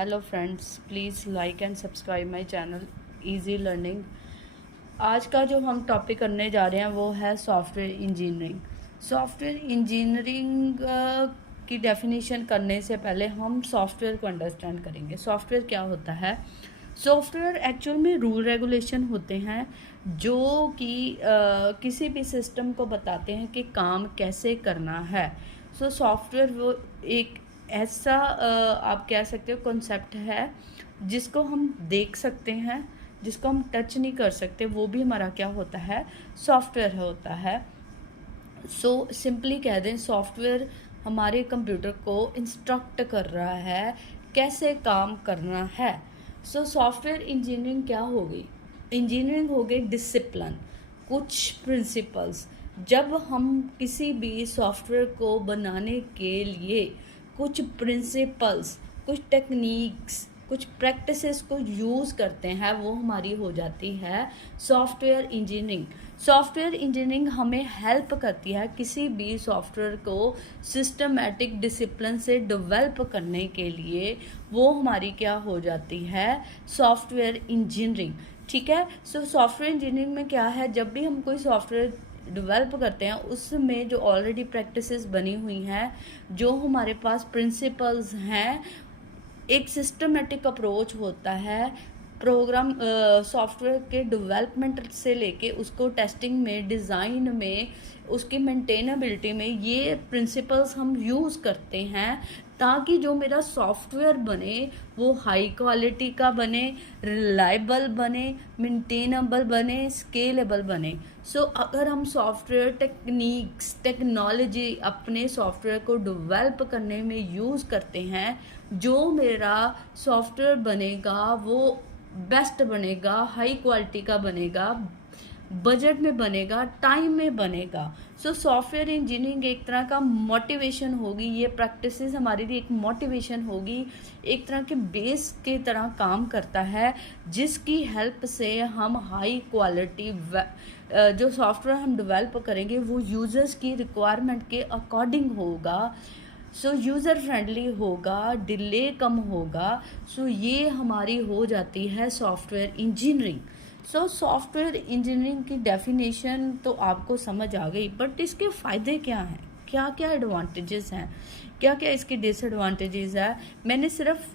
Hello friends, please like and subscribe my channel easy learning. आज का जो हम टॉपिक करने जा रहे हैं वो है सॉफ्टवेयर इंजीनियरिंग। सॉफ्टवेयर इंजीनियरिंग की डेफिनेशन करने से पहले हम सॉफ्टवेयर को अंडरस्टैंड करेंगे। सॉफ्टवेयर क्या होता है? सॉफ्टवेयर एक्चुअल में रूल रेगुलेशन होते हैं जो कि किसी भी सिस्टम को बताते हैं कि काम कैसे करना है। सॉफ्टवेयर वो एक ऐसा आप कह सकते हो कॉन्सेप्ट है जिसको हम देख सकते हैं, जिसको हम टच नहीं कर सकते, वो भी हमारा क्या होता है? सॉफ्टवेयर होता है। सिंपली कह दें, सॉफ्टवेयर हमारे कंप्यूटर को इंस्ट्रक्ट कर रहा है कैसे काम करना है। सॉफ्टवेयर इंजीनियरिंग क्या होगी? इंजीनियरिंग हो गई डिसिप्लिन, कुछ प्रिंसिपल्स। जब हम किसी भी सॉफ्टवेयर को बनाने के लिए कुछ प्रिंसिपल्स, कुछ टेक्निक्स, कुछ प्रैक्टिसेस को यूज़ करते हैं, वो हमारी हो जाती है सॉफ्टवेयर इंजीनियरिंग। सॉफ्टवेयर इंजीनियरिंग हमें हेल्प करती है किसी भी सॉफ्टवेयर को सिस्टमैटिक डिसिप्लिन से डेवलप करने के लिए। वो हमारी क्या हो जाती है? Software engineering. ठीक है। सॉफ्टवेयर इंजीनियरिंग में क्या है, जब भी हम कोई सॉफ्टवेयर डेवलप करते हैं उसमें जो ऑलरेडी प्रैक्टिसेस बनी हुई हैं, जो हमारे पास प्रिंसिपल्स हैं, एक सिस्टमेटिक अप्रोच होता है प्रोग्राम सॉफ्टवेयर के डेवलपमेंट से लेके उसको टेस्टिंग में, डिज़ाइन में, उसकी मेंटेनेबिलिटी में, ये प्रिंसिपल्स हम यूज़ करते हैं ताकि जो मेरा सॉफ्टवेयर बने वो हाई क्वालिटी का बने, रिलायबल बने, मेंटेनेबल बने, स्केलेबल बने। अगर हम सॉफ्टवेयर टेक्निक्स, टेक्नोलॉजी अपने सॉफ्टवेयर को डेवलप करने में यूज़ करते हैं, जो मेरा सॉफ्टवेयर बनेगा वो बेस्ट बनेगा, हाई क्वालिटी का बनेगा, बजट में बनेगा, टाइम में बनेगा। सॉफ्टवेयर इंजीनियरिंग एक तरह का मोटिवेशन होगी, ये प्रैक्टिसेस हमारे लिए एक मोटिवेशन होगी, एक तरह के बेस की तरह काम करता है, जिसकी हेल्प से हम हाई क्वालिटी जो सॉफ्टवेयर हम डेवलप करेंगे वो यूज़र्स की रिक्वायरमेंट के अकॉर्डिंग होगा, यूज़र फ्रेंडली होगा, डिले कम होगा। ये हमारी हो जाती है सॉफ्टवेयर इंजीनियरिंग। सॉफ्टवेयर इंजीनियरिंग की डेफिनेशन तो आपको समझ आ गई, बट इसके फ़ायदे क्या हैं? क्या क्या एडवांटेजेस हैं, क्या क्या इसके डिसएडवांटेजेस है? मैंने सिर्फ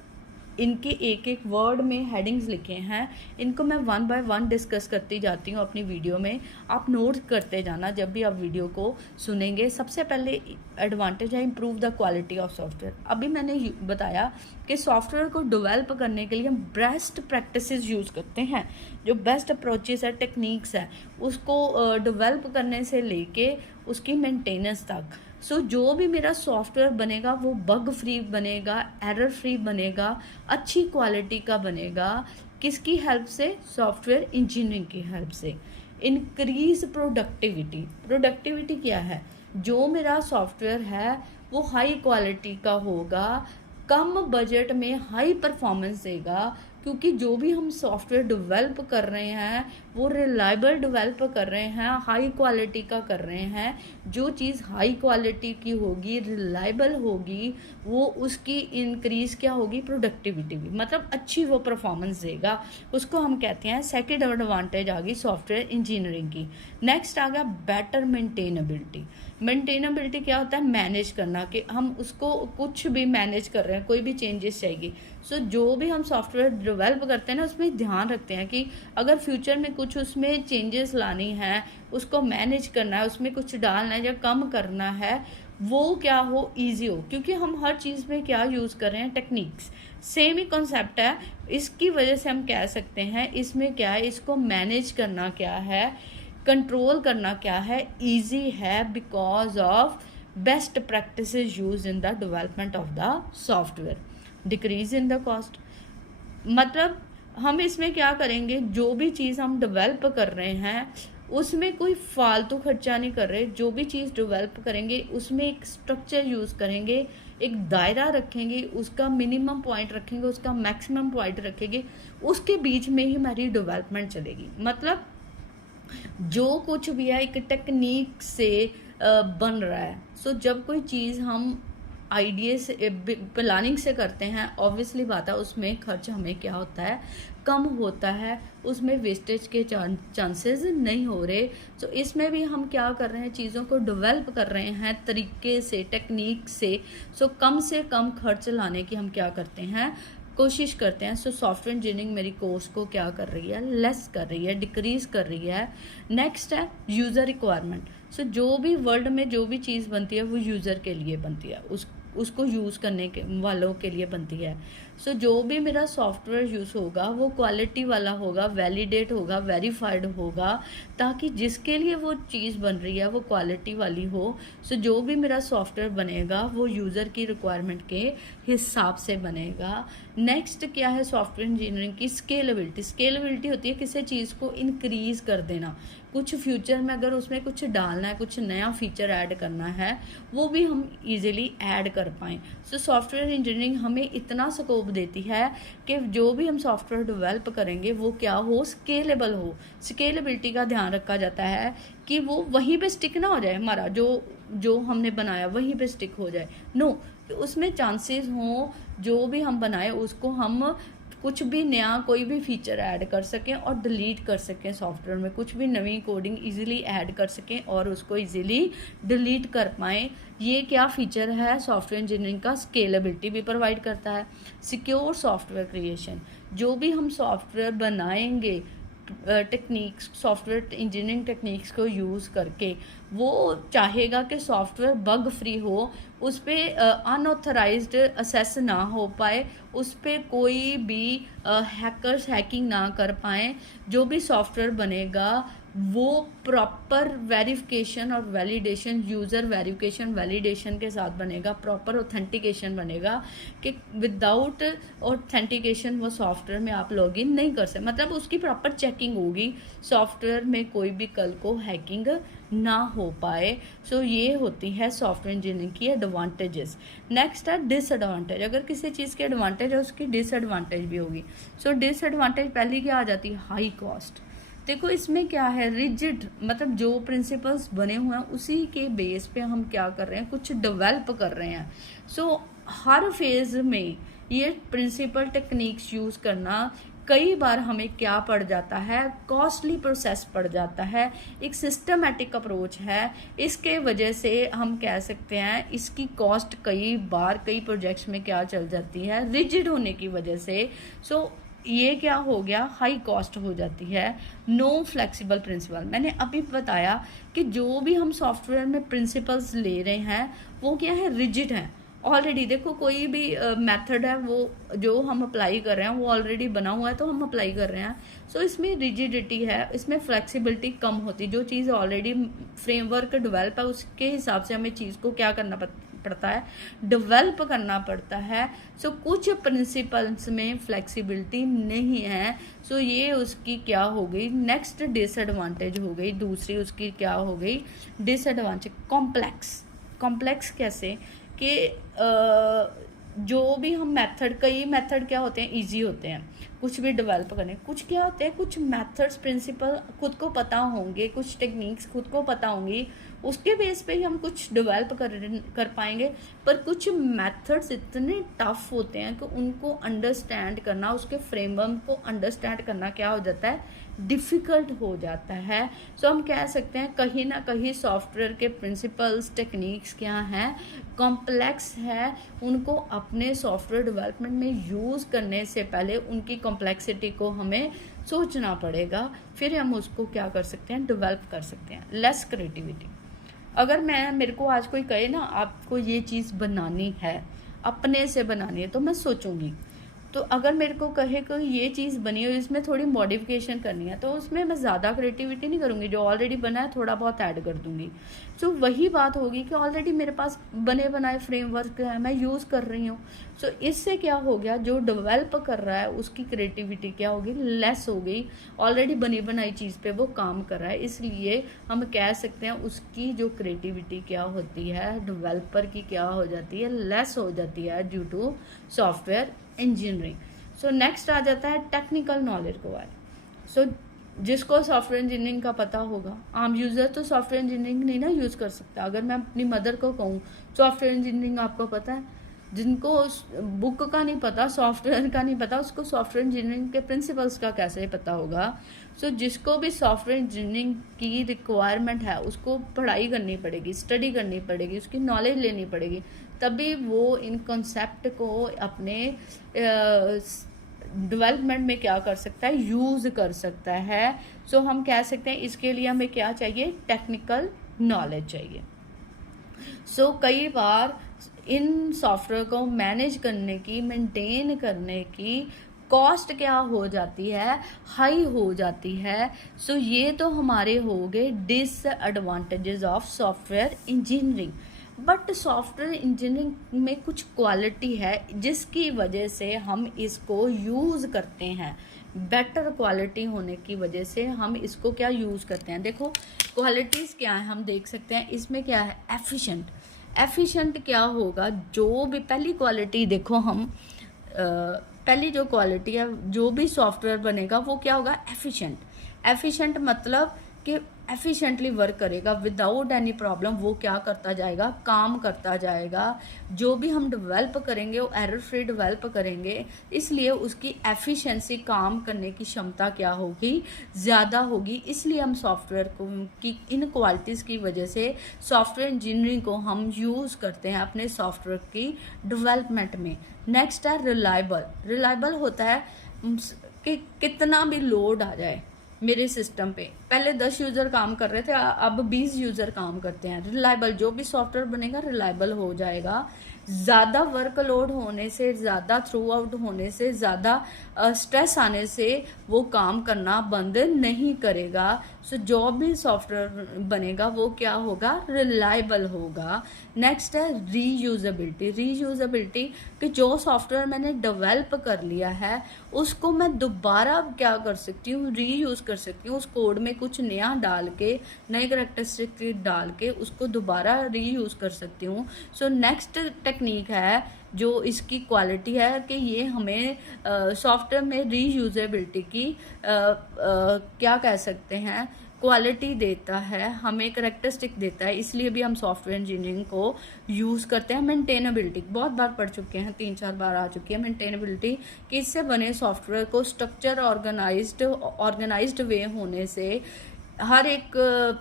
इनके एक एक वर्ड में हेडिंग्स लिखे हैं, इनको मैं वन बाय वन डिस्कस करती जाती हूँ अपनी वीडियो में। आप नोट करते जाना जब भी आप वीडियो को सुनेंगे। सबसे पहले एडवांटेज है improve the quality of software. अभी मैंने बताया कि सॉफ्टवेयर को डेवलप करने के लिए हम बेस्ट प्रैक्टिसेस यूज़ करते हैं, जो बेस्ट अप्रोचेस है, टेक्निक्स है, उसको डेवलप करने से लेके उसकी मेंटेनेंस तक। जो भी मेरा सॉफ्टवेयर बनेगा वो बग फ्री बनेगा, एरर फ्री बनेगा, अच्छी क्वालिटी का बनेगा। किसकी हेल्प से? सॉफ्टवेयर इंजीनियरिंग की हेल्प से। Increase productivity. प्रोडक्टिविटी क्या है? जो मेरा सॉफ्टवेयर है वो हाई क्वालिटी का होगा, कम बजट में हाई परफॉर्मेंस देगा, क्योंकि जो भी हम सॉफ्टवेयर डेवलप कर रहे हैं वो रिलायबल डेवलप कर रहे हैं, हाई क्वालिटी का कर रहे हैं। जो चीज़ हाई क्वालिटी की होगी, रिलायबल होगी, वो उसकी इंक्रीज क्या होगी? प्रोडक्टिविटी भी, मतलब अच्छी वो परफॉर्मेंस देगा, उसको हम कहते हैं। सेकेंड एडवांटेज आ गई सॉफ्टवेयर इंजीनियरिंग की। नेक्स्ट आ गया बेटर मेंटेनेबिलिटी। मेंटेनेबिलिटी क्या होता है? मैनेज करना, कि हम उसको कुछ भी मैनेज कर रहे हैं, कोई भी चेंजेस चाहिए। जो भी हम सॉफ्टवेयर डेवलप करते हैं ना, उसमें ध्यान रखते हैं कि अगर फ्यूचर में कुछ उसमें चेंजेस लानी है, उसको मैनेज करना है, उसमें कुछ डालना है या कम करना है, वो क्या हो? ईजी हो, क्योंकि हम हर चीज़ में क्या यूज़ कर रहे हैं? टेक्निक्स। सेम ही कॉन्सेप्ट है, इसकी वजह से हम कह सकते हैं इसमें क्या है, इसको मैनेज करना क्या है, कंट्रोल करना क्या है, ईजी है, because of best practices use in the development of the software. Decrease in the cost, मतलब हम इसमें क्या करेंगे, जो भी चीज़ हम डेवलप कर रहे हैं उसमें कोई फालतू खर्चा नहीं कर रहे। जो भी चीज़ डेवलप करेंगे उसमें एक स्ट्रक्चर यूज़ करेंगे, एक दायरा रखेंगे, उसका मिनिमम पॉइंट रखेंगे, उसका मैक्सिमम पॉइंट रखेंगे, उसके बीच में ही हमारी डेवलपमेंट चलेगी। मतलब जो कुछ भी है एक टेक्निक से बन रहा है। जब कोई चीज़ हम आइडिया से प्लानिंग से करते हैं, ऑब्वियसली बात है उसमें खर्च हमें क्या होता है, कम होता है, उसमें वेस्टेज के चांसेस नहीं हो रहे। तो इसमें भी हम क्या कर रहे हैं, चीज़ों को डेवलप कर रहे हैं तरीके से, टेक्निक से। सो कम से कम खर्च लाने की हम क्या करते हैं, कोशिश करते हैं। सो सॉफ्टवेयर इंजीनियरिंग मेरी कोर्स को क्या कर रही है, लेस कर रही है, डिक्रीज कर रही है। नेक्स्ट है यूज़र रिक्वायरमेंट। सो जो भी वर्ल्ड में जो भी चीज़ बनती है वो यूज़र के लिए बनती है, उसको यूज़ करने के वालों के लिए बनती है। सो जो भी मेरा सॉफ्टवेयर यूज़ होगा वो क्वालिटी वाला होगा, वैलिडेट होगा, वेरीफाइड होगा, ताकि जिसके लिए वो चीज़ बन रही है वो क्वालिटी वाली हो। सो जो भी मेरा सॉफ्टवेयर बनेगा वो यूज़र की रिक्वायरमेंट के हिसाब से बनेगा। नेक्स्ट क्या है सॉफ्टवेयर इंजीनियरिंग की, स्केलेबिलिटी। स्केलेबिलिटी होती है किसी चीज़ को इंक्रीज कर देना, कुछ फ्यूचर में अगर उसमें कुछ डालना है, कुछ नया फीचर ऐड करना है, वो भी हम इजीली ऐड कर पाएँ। सो सॉफ्टवेयर इंजीनियरिंग हमें इतना स्कोप देती है कि जो भी हम सॉफ्टवेयर डेवलप करेंगे वो क्या हो, स्केलेबल हो। स्केलेबिलिटी का ध्यान रखा जाता है कि वो वहीं पे स्टिक ना हो जाए, हमारा जो हमने बनाया वहीं पे स्टिक हो जाए। नो, उसमें चांसेस हों जो भी हम बनाए उसको हम कुछ भी नया कोई भी फीचर ऐड कर सकें और डिलीट कर सकें, सॉफ्टवेयर में कुछ भी नई कोडिंग इजीली ऐड कर सकें और उसको इजीली डिलीट कर पाएँ। ये क्या फीचर है सॉफ्टवेयर इंजीनियरिंग का, स्केलेबिलिटी भी प्रोवाइड करता है। सिक्योर सॉफ्टवेयर क्रिएशन, जो भी हम सॉफ्टवेयर बनाएंगे टेक्निक्स, सॉफ्टवेयर इंजीनियरिंग टेक्निक्स को यूज़ करके, वो चाहेगा कि सॉफ्टवेयर बग फ्री हो, उस पर अनऑथराइज्ड असेस ना हो पाए, उस पर कोई भी हैकर्स हैकिंग ना कर पाएँ। जो भी सॉफ्टवेयर बनेगा वो प्रॉपर वेरिफिकेशन और वैलिडेशन, यूज़र वेरिफिकेशन वैलिडेशन के साथ बनेगा, प्रॉपर ऑथेंटिकेशन बनेगा कि विदाउट ऑथेंटिकेशन वो सॉफ्टवेयर में आप लॉगिन नहीं कर सकते, मतलब उसकी प्रॉपर चेकिंग होगी, सॉफ्टवेयर में कोई भी कल को हैकिंग ना हो पाए। सो ये होती है सॉफ्टवेयर इंजीनियरिंग की एडवांटेजेस। नेक्स्ट है डिसएडवांटेज। अगर किसी चीज़ की एडवांटेज है उसकी डिसएडवांटेज भी होगी। सो डिसएडवांटेज पहली क्या आ जाती है, हाई कॉस्ट। देखो इसमें क्या है, रिजिड, मतलब जो प्रिंसिपल्स बने हुए हैं उसी के बेस पे हम क्या कर रहे हैं, कुछ डेवलप कर रहे हैं। सो हर फेज में ये प्रिंसिपल टेक्निक्स यूज़ करना कई बार हमें क्या पड़ जाता है, कॉस्टली प्रोसेस पड़ जाता है, एक सिस्टमेटिक अप्रोच है। इसके वजह से हम कह सकते हैं इसकी कॉस्ट कई बार कई प्रोजेक्ट्स में क्या चल जाती है, रिजिड होने की वजह से। सो ये क्या हो गया, हाई कॉस्ट हो जाती है। नो फ्लेक्सिबल प्रिंसिपल, मैंने अभी बताया कि जो भी हम सॉफ्टवेयर में प्रिंसिपल्स ले रहे हैं वो क्या है, रिजिड है ऑलरेडी। देखो कोई भी मेथड है वो जो हम अप्लाई कर रहे हैं वो ऑलरेडी बना हुआ है तो हम अप्लाई कर रहे हैं। सो इसमें रिजिडिटी है, इसमें फ्लेक्सिबिलिटी कम होती, जो चीज़ ऑलरेडी फ्रेमवर्क डेवलप है उसके हिसाब से हमें चीज़ को क्या करना पड़ता है, डेवलप करना पड़ता है। सो कुछ प्रिंसिपल्स में फ्लेक्सिबिलिटी नहीं है। सो ये उसकी क्या हो गई, नेक्स्ट डिसएडवांटेज हो गई, दूसरी उसकी क्या हो गई डिसएडवांटेज। कॉम्प्लेक्स कैसे कि जो भी हम मेथड, कई मेथड क्या होते हैं, इजी होते हैं कुछ भी डेवलप करने, कुछ क्या होते हैं, कुछ मेथड्स प्रिंसिपल खुद को पता होंगे, कुछ टेक्निक्स खुद को पता होंगी, उसके बेस पे ही हम कुछ डेवलप कर पाएंगे। पर कुछ मेथड्स इतने टफ होते हैं कि उनको अंडरस्टैंड करना, उसके फ्रेमवर्क को अंडरस्टैंड करना क्या हो जाता है, डिफ़िकल्ट हो जाता है। सो हम कह सकते हैं कहीं ना कहीं सॉफ्टवेयर के प्रिंसिपल्स टेक्निक्स क्या हैं, कॉम्प्लेक्स है। उनको अपने सॉफ्टवेयर डेवलपमेंट में यूज़ करने से पहले उनकी कॉम्प्लेक्सिटी को हमें सोचना पड़ेगा, फिर हम उसको क्या कर सकते हैं, डेवलप कर सकते हैं। लेस क्रिएटिविटी, अगर मेरे को आज कोई कहे ना आपको ये चीज़ बनानी है, अपने से बनानी है, तो मैं सोचूंगी। तो अगर मेरे को कहे कि ये चीज़ बनी हो इसमें थोड़ी मॉडिफिकेशन करनी है तो उसमें मैं ज़्यादा क्रिएटिविटी नहीं करूँगी, जो ऑलरेडी बना है थोड़ा बहुत ऐड कर दूँगी। सो वही बात होगी कि ऑलरेडी मेरे पास बने बनाए फ्रेमवर्क है, मैं यूज़ कर रही हूँ। सो इससे क्या हो गया, जो डेवलप कर रहा है उसकी क्रिएटिविटी क्या होगी, लेस हो गई। ऑलरेडी बनी बनाई चीज़ पे वो काम कर रहा है, इसलिए हम कह सकते हैं उसकी जो क्रिएटिविटी क्या होती है, डेवलपर की क्या हो जाती है, लेस हो जाती है due to software engineering. So next आ जाता है टेक्निकल नॉलेज रिक्वायर्ड। सो जिसको सॉफ्टवेयर इंजीनियरिंग का पता होगा, आम यूज़र तो सॉफ्टवेयर इंजीनियरिंग नहीं ना यूज़ कर सकता। अगर मैं अपनी मदर को कहूँ सॉफ्टवेयर इंजीनियरिंग आपको पता है, जिनको बुक का नहीं पता, सॉफ्टवेयर का नहीं पता, उसको सॉफ्टवेयर इंजीनियरिंग के प्रिंसिपल्स का कैसे पता होगा। सो जिसको भी सॉफ्टवेयर इंजीनियरिंग की रिक्वायरमेंट है उसको पढ़ाई करनी पड़ेगी, स्टडी करनी पड़ेगी, उसकी नॉलेज लेनी पड़ेगी, तभी वो इन कॉन्सेप्ट को अपने डेवलपमेंट में क्या कर सकता है, यूज़ कर सकता है। सो हम कह सकते हैं इसके लिए हमें क्या चाहिए, टेक्निकल नॉलेज चाहिए। सो कई बार इन सॉफ्टवेयर को मैनेज करने की, मेंटेन करने की कॉस्ट क्या हो जाती है, हाई हो जाती है। सो ये तो हमारे हो गए disadvantages of software engineering. But software engineering में कुछ क्वालिटी है जिसकी वजह से हम इसको यूज़ करते हैं। बेटर क्वालिटी होने की वजह से हम इसको क्या यूज़ करते हैं। देखो क्वालिटीज़ क्या है, हम देख सकते हैं इसमें क्या है, एफिशिएंट। एफिशिएंट क्या होगा, जो भी पहली क्वालिटी देखो हम पहली जो क्वालिटी है, जो भी सॉफ्टवेयर बनेगा वो क्या होगा, एफिशिएंट। एफिशिएंट मतलब कि एफिशिएंटली वर्क करेगा विदाउट एनी प्रॉब्लम। वो क्या करता जाएगा, काम करता जाएगा। जो भी हम डेवलप करेंगे वो एरर फ्री डेवलप करेंगे, इसलिए उसकी एफिशिएंसी, काम करने की क्षमता क्या होगी, ज़्यादा होगी। इसलिए हम सॉफ्टवेयर को की इन क्वालिटीज़ की वजह से सॉफ्टवेयर इंजीनियरिंग को हम यूज़ करते हैं अपने सॉफ्टवेयर की डेवलपमेंट में। नेक्स्ट है रिलायबल। रिलायबल होता है कि कितना भी लोड आ जाए मेरे सिस्टम पे, पहले 10 यूज़र काम कर रहे थे, अब 20 यूज़र काम करते हैं। रिलायबल, जो भी सॉफ्टवेयर बनेगा रिलायबल हो जाएगा। ज़्यादा वर्कलोड होने से, ज़्यादा थ्रू आउट होने से, ज़्यादा स्ट्रेस आने से वो काम करना बंद नहीं करेगा। सो जो भी सॉफ्टवेयर बनेगा वो क्या होगा, रिलायबल होगा। नेक्स्ट है रीयूजेबिलिटी। रीयूजेबिलिटी कि जो सॉफ्टवेयर मैंने डेवलप कर लिया है उसको मैं दोबारा क्या कर सकती हूँ, रीयूज़ कर सकती हूँ। उस कोड में कुछ नया डाल के, नए करेक्टरिस्टिक डाल के उसको दोबारा रीयूज़ कर सकती हूँ। सो नेक्स्ट टेक्निक है जो इसकी क्वालिटी है कि ये हमें सॉफ्टवेयर में रीयूजेबिलिटी की क्या कह सकते हैं, क्वालिटी देता है, हमें करेक्टरिस्टिक देता है। इसलिए भी हम सॉफ्टवेयर इंजीनियरिंग को यूज़ करते हैं। मेंटेनेबिलिटी बहुत बार पढ़ चुके हैं, 3-4 बार आ चुकी है मेंटेनेबिलिटी, कि इससे बने सॉफ्टवेयर को स्ट्रक्चर ऑर्गेनाइज्ड वे होने से हर एक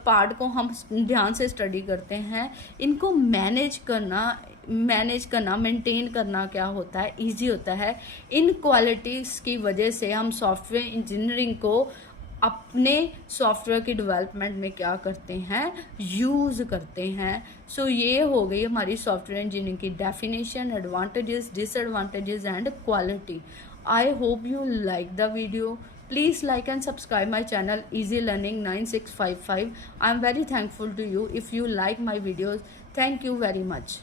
पार्ट को हम ध्यान से स्टडी करते हैं। इनको मैनेज करना, मेंटेन करना क्या होता है, इजी होता है। इन क्वालिटीज़ की वजह से हम सॉफ्टवेयर इंजीनियरिंग को अपने सॉफ्टवेयर की डेवलपमेंट में क्या करते हैं, यूज़ करते हैं। सो ये हो गई हमारी सॉफ्टवेयर इंजीनियरिंग की definition, advantages, disadvantages and quality. I hope you like the video. Please like and subscribe my channel Easy Learning 9655. I am very thankful to you if you like my videos. Thank you very much.